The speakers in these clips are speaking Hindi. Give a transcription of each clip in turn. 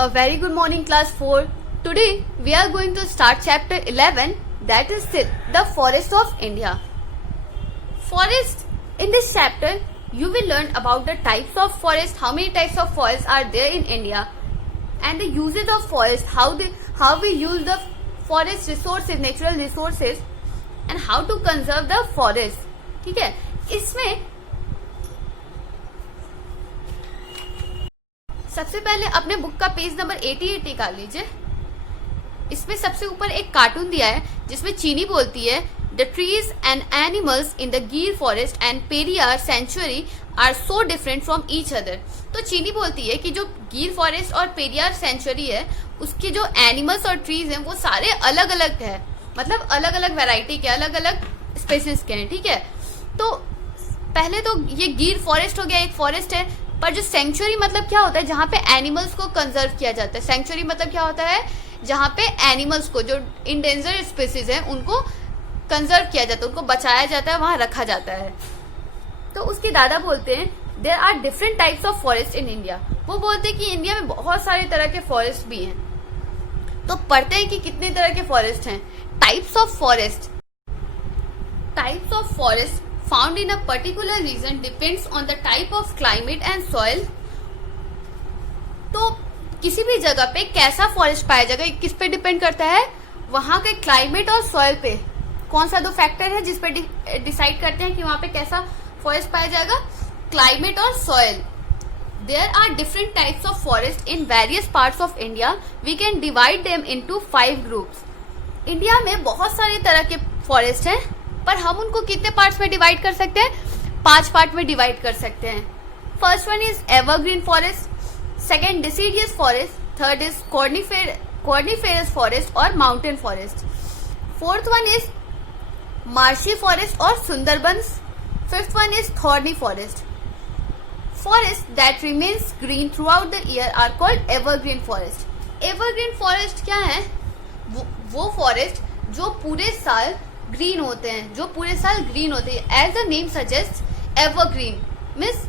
A very good morning class 4. Today we are going to start chapter 11, that is the forest of India. Forest. In this chapter you will learn about the types of forest, how many types of forests are there in India, and the uses of forest, how we use the forest resources, natural resources, and how to conserve the forest. ठीक है, इसमें सबसे पहले अपने बुक का पेज नंबर 88 निकाल लीजिए. इसमें सबसे ऊपर एक कार्टून दिया है जिसमें चीनी बोलती है the trees and animals in the Gir forest and Periyar sanctuary are so different from each other. तो चीनी बोलती है कि जो गिर फॉरेस्ट और पेरियार सेंचुरी है उसके जो एनिमल्स और ट्रीज हैं वो सारे अलग अलग है, मतलब अलग अलग वैरायटी के, अलग अलग स्पेसीज के हैं. ठीक है, तो पहले तो ये गिर फॉरेस्ट हो गया, एक फॉरेस्ट है. पर जो सेंचुरी मतलब क्या होता है, जहाँ पे एनिमल्स को कंजर्व किया जाता है. सेंचुरी मतलब क्या होता है, जहाँ पे एनिमल्स को, जो इंडेंजर्ड स्पीसीज हैं उनको कंजर्व किया जाता है, उनको बचाया जाता है, वहां रखा जाता है. तो उसके दादा बोलते हैं there are different types of forest in India. वो बोलते हैं कि इंडिया में बहुत सारे तरह के फॉरेस्ट भी हैं. तो पढ़ते हैं कि कितने तरह के फॉरेस्ट हैं. Types of forest. Types of forest found in a particular region depends on the type of climate and soil. तो किसी भी जगह पे कैसा फॉरेस्ट पाया जाएगा किस पे डिपेंड करता है, वहां के क्लाइमेट और सॉइल पे. कौन सा दो फैक्टर है जिस पे डिसाइड करते हैं कि वहां पे कैसा फॉरेस्ट पाया जाएगा, क्लाइमेट और soil. There are different types of forest in various parts of India. We can divide them into 5 groups. India में बहुत सारे तरह के फॉरेस्ट हैं, पर हम उनको कितने पार्ट्स में डिवाइड कर सकते हैं, 5 पार्ट में डिवाइड कर सकते हैं. First one is evergreen forest, second deciduous forest, third is coniferous forest और mountain forest, fourth one is marshy forest और Sundarbans, fifth one is thorny forest. Forest that remains green throughout the year are called evergreen forest. Evergreen forest क्या है, वो फॉरेस्ट जो पूरे साल ग्रीन होते हैं, जो पूरे साल ग्रीन होते हैं. As the name suggest evergreen means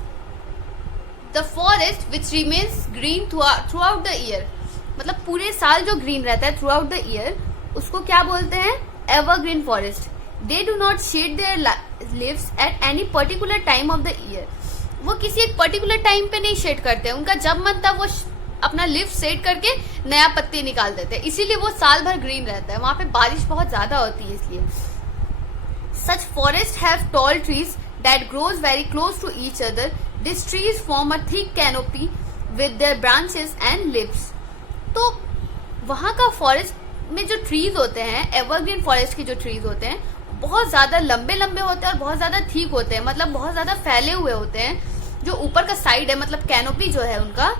the forest which remains green throughout the year. मतलब पूरे साल जो ग्रीन रहता है थ्रू आउट द ईयर, उसको क्या बोलते हैं, evergreen forest. They do not shade there leaves at any particular time of the year. वो किसी एक पर्टिकुलर टाइम पे नहीं शेड करते हैं, उनका जब मन तब वो अपना लीफ सेट करके नया पत्ती निकाल देते हैं, इसीलिए वो साल भर ग्रीन रहता है. वहां पे बारिश बहुत ज्यादा होती है इसलिए. Such forests have tall trees that grows very close to each other. These trees form a thick canopy with their branches and leaves. तो वहाँ का फॉरेस्ट में जो ट्रीज होते हैं, एवरग्रीन फॉरेस्ट के जो ट्रीज होते हैं, बहुत ज्यादा लंबे लंबे होते हैं और बहुत ज्यादा थिक होते हैं, मतलब बहुत ज्यादा फैले हुए होते हैं. जो ऊपर का साइड है, मतलब कैनोपी जो है उनका,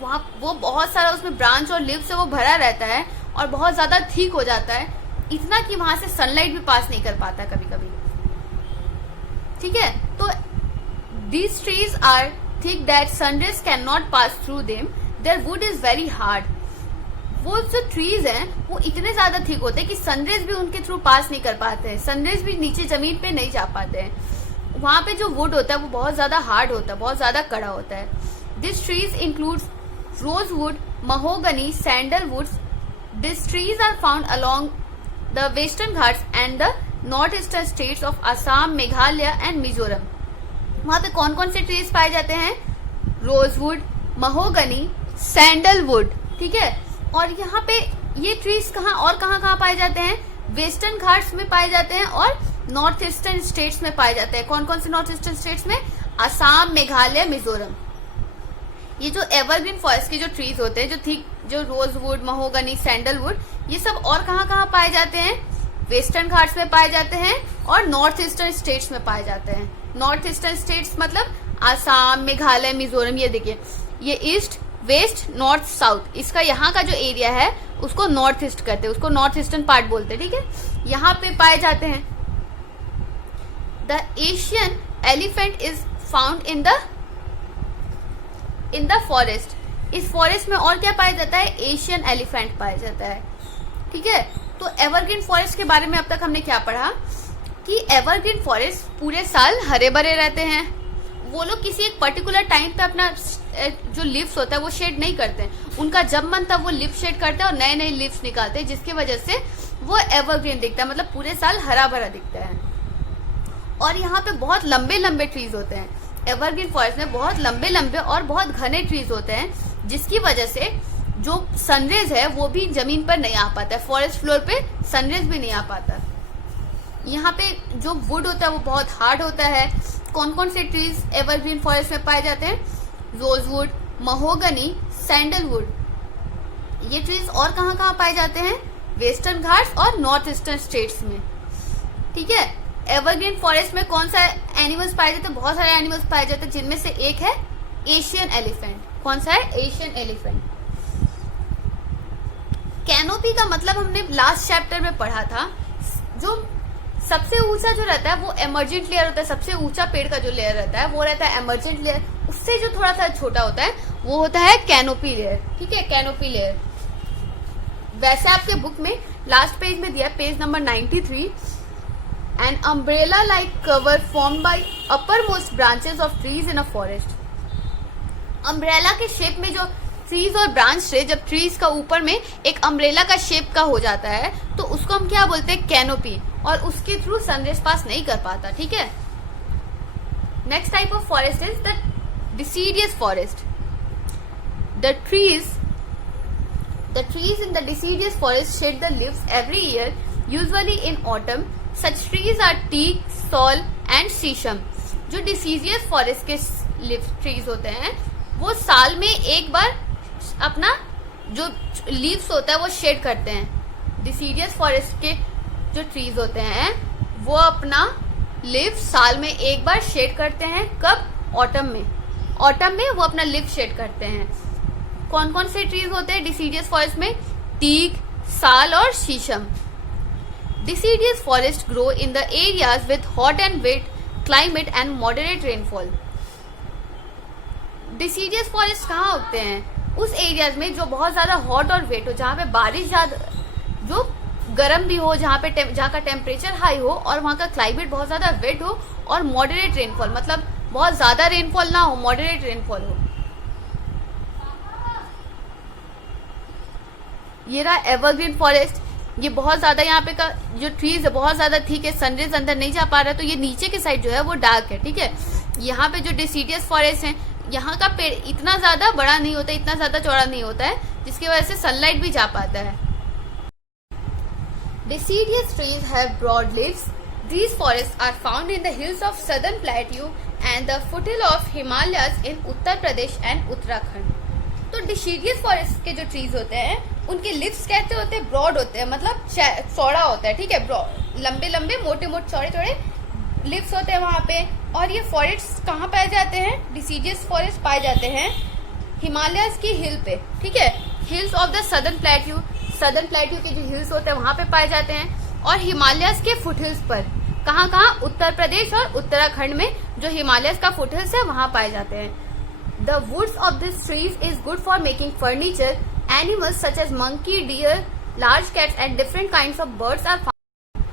वहाँ वो बहुत सारा उसमें ब्रांच और लीव से वो भरा रहता है और बहुत ज्यादा थिक हो जाता है, इतना कि वहां से सनलाइट भी पास नहीं कर पाता कभी कभी. ठीक है, तो these trees are thick that sunrays can not pass through them. Their wood is very hard. वो जो ट्रीज हैं वो इतने ज्यादा थिक होते हैं कि सनरेज भी उनके थ्रू पास नहीं कर पाते हैं, सनरेज भी नीचे जमीन पे नहीं जा पाते हैं. वहां पे जो वुड होता है वो बहुत ज्यादा हार्ड होता है, बहुत ज्यादा कड़ा होता है. This trees includes rosewood, mahogany, sandalwoods. These trees are found along the western Ghats and the northeastern states of Assam, Meghalaya and Mizoram. वहाँ पे कौन कौन से ट्रीज पाए जाते हैं, रोजवुड, महोगनी, सैंडलवुड. ठीक है, और यहाँ पे ये ट्रीज कहाँ पाए जाते हैं, वेस्टर्न घाट्स में पाए जाते हैं और नॉर्थ ईस्टर्न स्टेट्स में पाए जाते हैं. कौन कौन से नॉर्थ ईस्टर्न स्टेट्स में, असम, मेघालय, मिजोरम. ये जो एवरग्रीन फॉरेस्ट के जो ट्रीज होते हैं, जो थिक, जो रोजवुड, महोगनी, सैंडलवुड, ये सब और कहाँ पाए जाते हैं, वेस्टर्न घाट्स में पाए जाते हैं और नॉर्थ ईस्टर्न स्टेट्स में पाए जाते हैं. नॉर्थ ईस्टर्न स्टेट्स मतलब आसाम, मेघालय, मिजोरम. ये देखिए, ये ईस्ट, वेस्ट, नॉर्थ, साउथ, इसका यहाँ का जो एरिया है उसको नॉर्थ ईस्ट कहते हैं, उसको नॉर्थ ईस्टर्न पार्ट बोलते हैं. ठीक है, यहाँ पे पाए जाते हैं. The Asian elephant is found in the forest. इस फॉरेस्ट में और क्या पाया जाता है, एशियन एलिफेंट पाया जाता है. ठीक है, तो एवरग्रीन फॉरेस्ट के बारे में अब तक हमने क्या पढ़ा कि एवरग्रीन फॉरेस्ट पूरे साल हरे भरे रहते हैं. वो लोग किसी एक पर्टिकुलर टाइम पे अपना जो लीव्स होता है वो शेड नहीं करते हैं, उनका जब मन तब वो लीफ शेड करते हैं और नए नए लीव्स निकालते हैं, जिसकी वजह से वो एवरग्रीन दिखता है, मतलब पूरे साल हरा भरा दिखता है। और यहाँ पे बहुत लंबे लंबे ट्रीज होते हैं, एवरग्रीन फॉरेस्ट में बहुत लंबे लंबे और बहुत घने ट्रीज होते हैं, जिसकी वजह से जो सनरेज है वो भी जमीन पर नहीं आ पाता है, फॉरेस्ट फ्लोर पे सनरेज भी नहीं आ पाता। यहाँ पे जो वुड होता है वो बहुत हार्ड होता है। कौन कौन से ट्रीज एवरग्रीन फॉरेस्ट में पाए जाते हैं? Rosewood, mahogany, sandalwood. ये ट्रीज और कहाँ कहाँ पाए जाते हैं? वेस्टर्न घाट्स और नॉर्थ ईस्टर्न स्टेट्स में। ठीक है, एवरग्रीन फॉरेस्ट में कौन सा एनिमल्स पाए जाते हैं? बहुत सारे एनिमल्स पाए जाते हैं, जिनमें से एक है एशियन एलिफेंट। कौन सा है? Asian elephant. कैनोपी का मतलब हमने लास्ट चैप्टर में पढ़ा था, जो सबसे ऊंचा जो रहता है वो एमर्जेंट लेयर होता है, सबसे ऊंचा पेड़ का जो लेयर रहता है वो रहता है एमर्जेंट लेयर, उससे जो थोड़ा सा छोटा होता है वो होता है कैनोपी लेयर। ठीक है, कैनोपी लेयर। वैसे आपके बुक में लास्ट पेज में दिया, page number 93, an umbrella like cover formed by upper most branches of trees in a forest. Umbrella के शेप में जो ट्रीज और ब्रांच से, जब ट्रीज का ऊपर में एक अम्ब्रेला का शेप का हो जाता है तो उसको हम क्या बोलते हैं? कैनोपी, और उसके थ्रू सनरेज पास नहीं कर पाता। ठीक है, next type of forest is the deciduous forest. The trees in the deciduous forest shed the leaves every year, usually in autumn. Such trees are teak, saul and shisham. जो deciduous forest के trees होते हैं वो साल में एक बार अपना जो लीव्स होता है वो शेड करते हैं। deciduous forest के जो ट्रीज होते हैं वो अपना लीव साल में एक बार शेड करते हैं। कब? ऑटम में। ऑटम में वो अपना लिव शेड करते हैं। कौन कौन से ट्रीज होते हैं डिसीडियस फॉरेस्ट में? टीक, साल और shisham. Deciduous forest grow in the areas with hot and wet climate and moderate rainfall. Deciduous forest कहाँ होते हैं? उस एरियाज में जो बहुत ज्यादा हॉट और वेट हो, जहाँ पे बारिश ज्यादा, जो गर्म भी हो, जहाँ का टेम्परेचर हाई हो और वहाँ का क्लाइमेट बहुत ज्यादा वेट हो, और मॉडरेट रेनफॉल मतलब बहुत ज्यादा रेनफॉल ना हो, मॉडरेट रेनफॉल हो। ये रहा एवरग्रीन फॉरेस्ट। ये बहुत ज्यादा यहाँ पे का जो ट्रीज है बहुत ज्यादा ठीक है, सनरेज अंदर नहीं जा पा रहा, तो ये नीचे के साइड जो है वो डार्क है। ठीक है, यहाँ पे जो डिसीडियस फॉरेस्ट है यहाँ का पेड़ इतना ज्यादा बड़ा नहीं होता, इतना ज्यादा चौड़ा नहीं होता है, जिसकी वजह से सनलाइट भी जा पाता है। Deciduous trees have broad leaves. These forests are found in the hills of southern plateau and the foothill of Himalayas in Uttar Pradesh and Uttarakhand. तो deciduous forest के जो trees होते हैं उनके leaves कैसे होते हैं? broad होते हैं, मतलब चौड़ा होता है। ठीक है, लंबे लंबे मोटे मोटे चौड़े चौड़े leaves होते हैं वहाँ पे। और ये forests कहाँ पाए जाते हैं? deciduous forest पाए जाते हैं हिमालयस की हिल पे। ठीक है, hills of the southern plateau, southern plateau के जो हिल्स होते हैं वहां पे पाए जाते हैं, और हिमालयस के फुटहिल्स पर। कहाँ कहाँ? उत्तर प्रदेश और उत्तराखंड में जो हिमालयस का फुटहिल्स है वहां पाए जाते हैं। The woods of this trees is good for making furniture. Animals such as monkey, deer, large cats and different kinds of birds are found.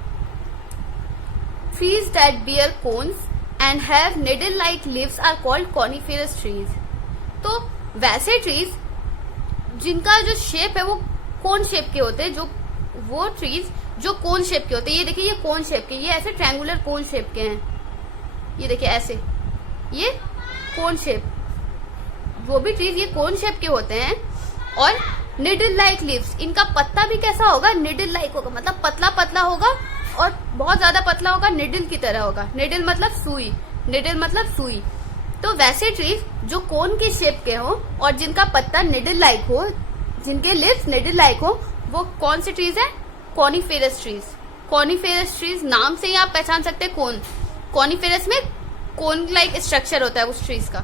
Trees that bear cones and have needle-like leaves are called coniferous trees. तो वैसे ट्रीज जिनका जो शेप है वो कोन शेप के होते हैं, जो वो ट्रीज जो कोन शेप के होते हैं, ये देखिए ये कोन शेप के, ये ऐसे ट्रायंगुलर कोन शेप के हैं। ये देखिए ऐसे, ये कोन शेप, वो भी ट्रीज ये कोन शेप के होते हैं। और निडल लाइक लीव्स, इनका पत्ता भी कैसा होगा? निडल लाइक होगा, मतलब पतला पतला होगा और बहुत ज्यादा पतला होगा, निडल की तरह होगा। निडल मतलब सुई, निडल मतलब सुई। तो वैसे ट्रीज जो कोन के शेप के हो और जिनका पत्ता निडल लाइक हो, जिनके लिप्स निडल लाइक हो, वो कौन से ट्रीज है? Coniferous trees. कॉनिफेरस ट्रीज नाम से ही आप पहचान सकते हैं कोन। कॉनिफेरस में कोन लाइक स्ट्रक्चर होता है उस ट्रीज का।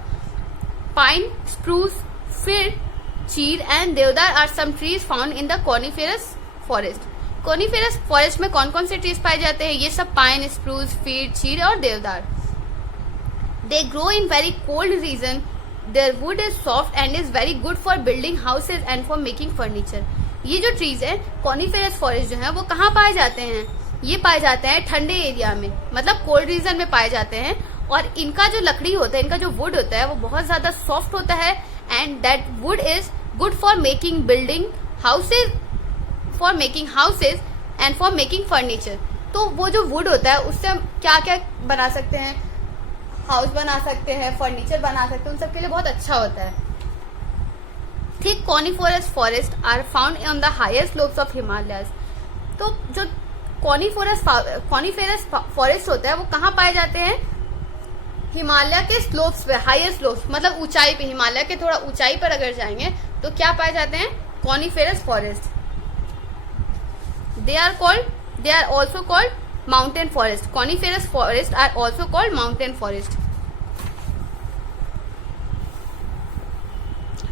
पाइन, स्प्रूस, फिर, chir and deodar are some trees found in the coniferous forest. Coniferous forest में कौन कौन से ट्रीज पाए जाते हैं? ये सब पाइन, स्प्रूस, फिर, चीर और देवदार। They grow in very cold region. Their wood is soft and is very good for building houses and for making furniture. ये जो ट्रीज है कॉनिफेरस फॉरेस्ट जो है वो कहाँ पाए जाते हैं? ये पाए जाते हैं ठंडे एरिया में, मतलब कोल्ड रीजन में पाए जाते हैं, और इनका जो लकड़ी होता है, इनका जो वुड होता है वो बहुत ज्यादा सॉफ्ट होता है and that would is good for making building houses, for making houses and for making furniture. तो वो जो वुड होता है उससे हम क्या क्या बना सकते हैं, हाउस बना सकते हैं, फर्नीचर बना सकते हैं, उन सबके लिए बहुत अच्छा होता है। Thick coniferous forest are found on the higher slopes of Himalayas. तो जो कॉनिफेरस फॉरेस्ट होता है वो कहाँ पाए जाते हैं, हिमालय के स्लोप्स पे, हायर स्लोप्स मतलब ऊंचाई पे, हिमालय के थोड़ा ऊंचाई पर अगर जाएंगे तो क्या पाए जाते हैं, coniferous forest. They are also called mountain forest. Coniferous forest are also called mountain forest.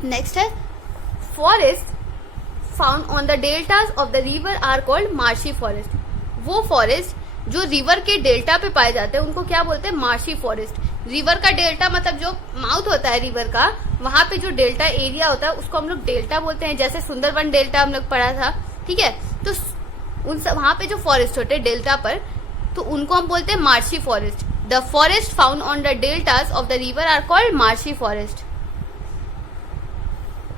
Next है forest found on the deltas of the river are called marshy forest. वो फॉरेस्ट जो रिवर के डेल्टा पे पाए जाते हैं उनको क्या बोलते हैं, मार्शी फॉरेस्ट। रिवर का डेल्टा मतलब जो माउथ होता है रिवर का, वहां पे जो डेल्टा एरिया होता है उसको हम लोग डेल्टा बोलते हैं। जैसे सुंदरबन डेल्टा हम लोग पढ़ा था, ठीक है, तो उन सब वहां पे जो फॉरेस्ट होते हैं डेल्टा पर, तो उनको हम बोलते हैं marshy forest. The forest found on the deltas of the river are called marshy forest.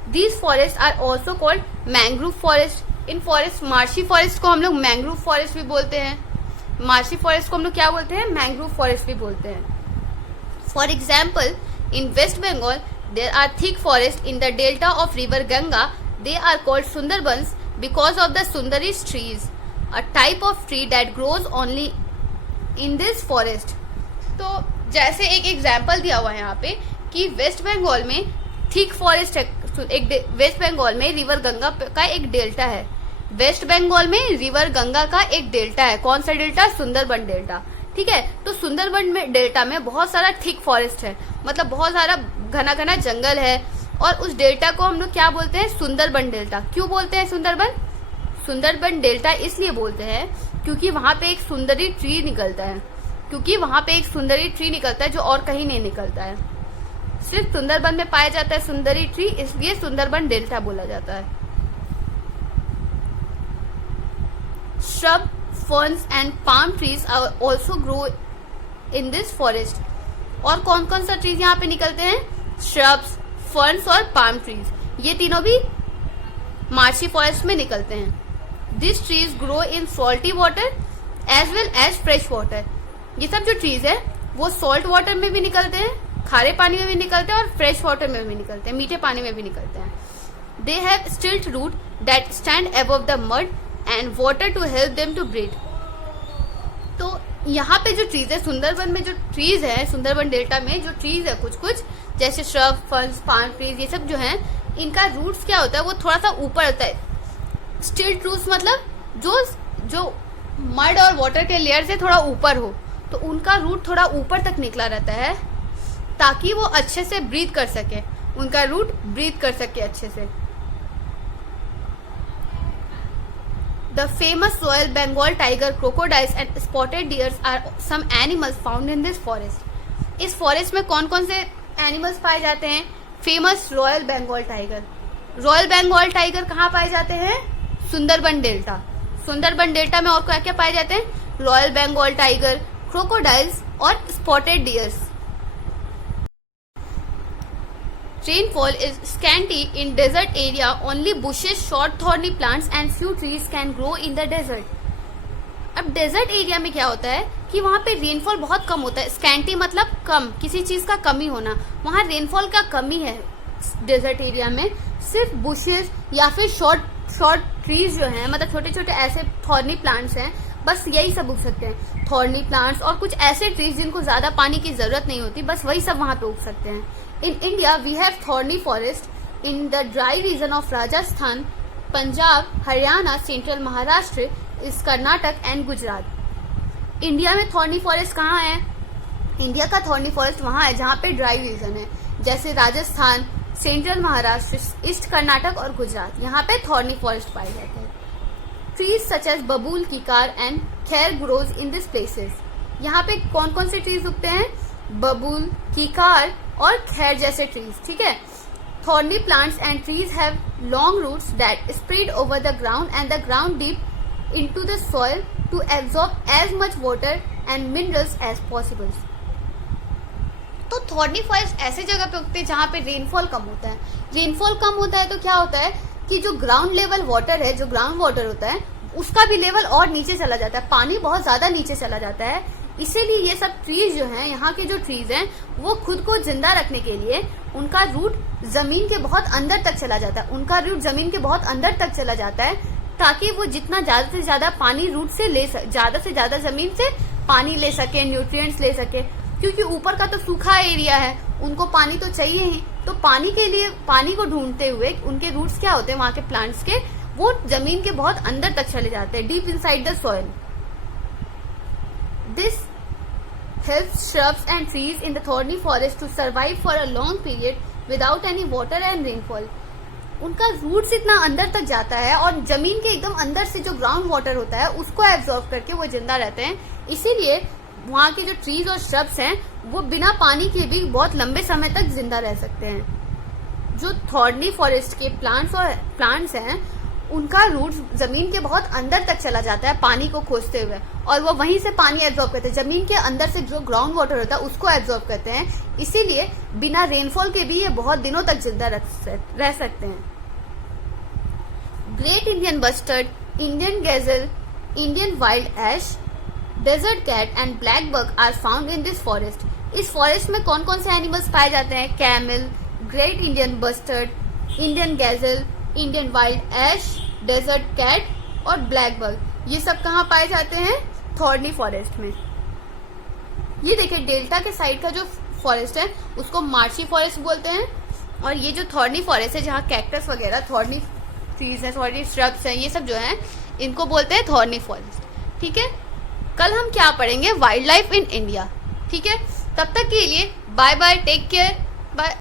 These forests are also called mangrove forest. इन फॉरेस्ट, मार्शी फॉरेस्ट को हम लोग मैंग्रोव फॉरेस्ट भी बोलते हैं। मार्शी फॉरेस्ट को हम लोग क्या बोलते हैं, मैंग्रोव फॉरेस्ट भी बोलते हैं। For example in West Bengal there are thick forest in the delta of river Ganga. They are called Sundarbans because of the sundaris trees, a type of tree that grows only in this forest. तो जैसे एक एग्जाम्पल दिया हुआ है यहाँ पे कि वेस्ट बंगाल में थिक फॉरेस्ट है, एक वेस्ट बंगाल में रिवर गंगा का एक डेल्टा है। वेस्ट बंगाल में रिवर गंगा का एक डेल्टा है। कौन सा डेल्टा, सुंदरबन डेल्टा, ठीक है। तो सुंदरबन में डेल्टा में बहुत सारा थिक फॉरेस्ट है, मतलब बहुत सारा घना घना जंगल है, और उस डेल्टा को हम लोग क्या बोलते हैं, सुंदरबन डेल्टा। क्यों बोलते हैं सुंदरबन डेल्टा इसलिए बोलते हैं क्योंकि वहां पे एक सुंदरी ट्री निकलता है, जो और कहीं नहीं निकलता है, सिर्फ सुंदरबन में पाया जाता है सुंदरी ट्री, इसलिए सुंदरबन डेल्टा बोला जाता है। Shrub, ferns and palm trees are also grow in this forest. और कौन कौन सा ट्रीज यहाँ पे निकलते हैं, shrubs, ferns और palm trees, ये तीनों भी मार्शी फॉरेस्ट में निकलते हैं। These trees grow in salty water as well as fresh water. ये सब जो ट्रीज है वो सॉल्ट वाटर में भी निकलते हैं, खारे पानी में भी निकलते हैं, और फ्रेश वाटर में भी निकलते हैं, मीठे पानी में भी निकलते हैं। They have stilt root that stand above the mud and water to help them to breathe. तो यहाँ पे जो ट्रीज है, सुंदरबन में जो ट्रीज है, सुंदरबन डेल्टा में जो ट्रीज है कुछ कुछ, जैसे श्रब, फर्न्स, पाम ट्रीज, ये सब जो है, इनका रूट्स क्या होता है, वो थोड़ा सा ऊपर होता है। स्टिल्ट रूट्स मतलब जो मड और वाटर के लेयर से थोड़ा ऊपर हो, तो उनका रूट थोड़ा ऊपर तक निकला रहता है ताकि वो अच्छे से ब्रीथ कर सके, उनका रूट ब्रीथ कर सके अच्छे से। The famous royal Bengal tiger, crocodiles and spotted deers are some animals found in this forest. इस फॉरेस्ट में कौन कौन से एनिमल्स पाए जाते हैं, famous royal Bengal tiger. Royal Bengal tiger कहाँ पाए जाते हैं, सुंदरबन डेल्टा। सुंदरबन डेल्टा में और क्या क्या पाए जाते हैं, रॉयल बंगाल टाइगर, क्रोकोडाइल्स और spotted dears. Rainfall is scanty in desert area. Only bushes, short thorny plants and few trees can grow in the desert. अब डेजर्ट एरिया में क्या होता है कि वहाँ पे रेनफॉल बहुत कम होता है। स्कैंटी मतलब कम, किसी चीज का कमी होना। वहाँ रेनफॉल का कमी है डेजर्ट एरिया में। सिर्फ बुशेस या फिर शॉर्ट ट्रीज जो हैं, मतलब छोटे छोटे ऐसे थॉर्नी प्लांट्स हैं, बस यही सब उग सकते हैं। थॉर्नी प्लांट्स और कुछ ऐसे ट्रीज जिनको ज्यादा पानी की जरूरत नहीं होती, बस वही सब वहाँ पे उग सकते हैं। In India, we have thorny forest in the dry region of Rajasthan, Punjab, Haryana, Central Maharashtra, is Karnataka and Gujarat. India में थॉर्नी फॉरेस्ट कहाँ है, इंडिया का थॉर्नी फॉरेस्ट वहाँ है जहाँ पे ड्राई रीजन है, जैसे राजस्थान, सेंट्रल महाराष्ट्र, ईस्ट कर्नाटक और गुजरात, यहाँ पे थॉर्नी फॉरेस्ट पाए जाते हैं। ट्रीज सच एज बबूल, कीकार एंड खैर ग्रोज इन दिस प्लेसेस। यहाँ पे कौन कौन से ट्रीज उगते हैं, बबूल, कीकार और खैर जैसे ट्रीज, ठीक है। Thorny plants and trees have long roots that spread over the ground and the ground deep into the soil to absorb as much water and minerals as possible. तो थॉर्नी फॉरेस्ट ऐसे जगह पे उगते हैं जहाँ पे रेनफॉल कम होता है। रेनफॉल कम होता है तो क्या होता है कि जो ग्राउंड लेवल वाटर है, जो ग्राउंड वाटर होता है उसका भी लेवल और नीचे चला जाता है, पानी बहुत ज्यादा नीचे चला जाता है। इसीलिए ये सब ट्रीज जो हैं, यहाँ के जो ट्रीज हैं, वो खुद को जिंदा रखने के लिए उनका रूट जमीन के बहुत अंदर तक चला जाता है, उनका रूट जमीन के बहुत अंदर तक चला जाता है, ताकि वो जितना ज्यादा से ज्यादा पानी रूट से ले ज्यादा से ज्यादा जमीन से पानी ले सके, न्यूट्रिएंट्स ले सके। क्योंकि ऊपर का तो सूखा एरिया है, उनको पानी तो चाहिए ही। तो पानी के लिए, पानी को ढूंढते हुए उनके रूट्स क्या होते हैं वहां के प्लांट्स के, वो जमीन के बहुत अंदर तक चले जाते हैं, deep inside the soil. This helps shrubs and trees in the thorny forest to survive for a long period without any water and rainfall. उनका रूट्स इतना अंदर तक जाता है और जमीन के एकदम अंदर से जो ग्राउंड वाटर होता है उसको एब्जॉर्ब करके वो जिंदा रहते हैं। इसीलिए वहाँ के जो ट्रीज और श्रब्स हैं वो बिना पानी के भी बहुत लंबे समय तक जिंदा रह सकते हैं। जो थॉर्नी फॉरेस्ट के प्लांट्स हैं उनका रूट जमीन के बहुत अंदर तक चला जाता है पानी को खोजते हुए, और वो वहीं से पानी एब्जॉर्ब करते हैं, जमीन के अंदर से जो ग्राउंड वाटर होता है उसको एब्जॉर्ब करते हैं। इसीलिए बिना रेनफॉल के भी ये बहुत दिनों तक जिंदा रह सकते हैं। Great Indian bustard, Indian gazelle, Indian wild ass, desert cat and black buck are found in this forest. इस फॉरेस्ट में कौन कौन से एनिमल्स पाए जाते हैं? Camel, great Indian bustard, Indian gazelle, Indian wild ass, desert cat और ब्लैक बग। ये सब कहाँ पाए जाते हैं? थॉर्नी फॉरेस्ट में। ये देखिए डेल्टा के साइड का जो फॉरेस्ट है उसको मार्शी फॉरेस्ट बोलते हैं, और ये जो थॉर्नी फॉरेस्ट है जहाँ कैक्टस वगैरह, थॉर्नी ट्रीज है, थॉर्नी श्रब्स हैं, ये सब जो है इनको बोलते हैं थॉर्नी फॉरेस्ट। ठीक है, कल हम क्या पढ़ेंगे? Wild life in India. ठीक है, तब तक के लिए बाय बाय, टेक केयर।